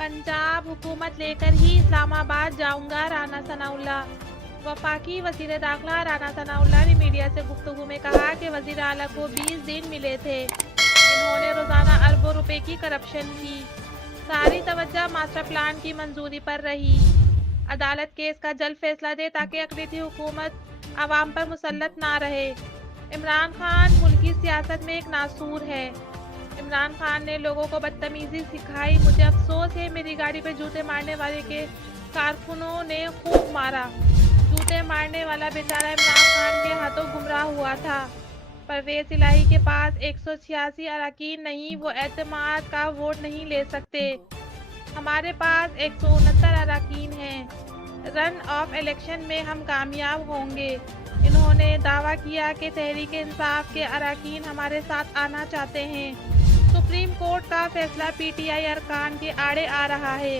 पंजाब हुकूमत लेकर ही इस्लामाबाद जाऊंगा, राना सनाउल्लाह। वफाकी वज़ीर दाखिला राना सनाउल्लाह ने मीडिया से गुफ्तगू में कहा कि वज़ीर आला को 20 दिन मिले थे। इन्होंने रोज़ाना अरबों रुपए की करप्शन की। सारी तवज्जो मास्टर प्लान की मंजूरी पर रही। अदालत केस का जल्द फैसला दे ताकि अक़लीती हुकूमत आवाम पर मुसल्लत ना रहे। इमरान खान मुल्की सियासत में एक नासूर है। इमरान खान ने लोगों को बदतमीजी सिखाई। मुझे अफसोस है, मेरी गाड़ी पे जूते मारने वाले के कारकुनों ने खूब मारा। जूते मारने वाला बेचारा इमरान खान के हाथों गुमराह हुआ था। परवेज इलाही के पास 186 अरकान नहीं, वो एतमाद का वोट नहीं ले सकते। हमारे पास 169 अरकान हैं। रन ऑफ इलेक्शन में हम कामयाब होंगे। इन्होंने दावा किया कि तहरीक इंसाफ के अरकान हमारे साथ आना चाहते हैं। सुप्रीम कोर्ट का फैसला पीटीआई अरकान के आड़े आ रहा है।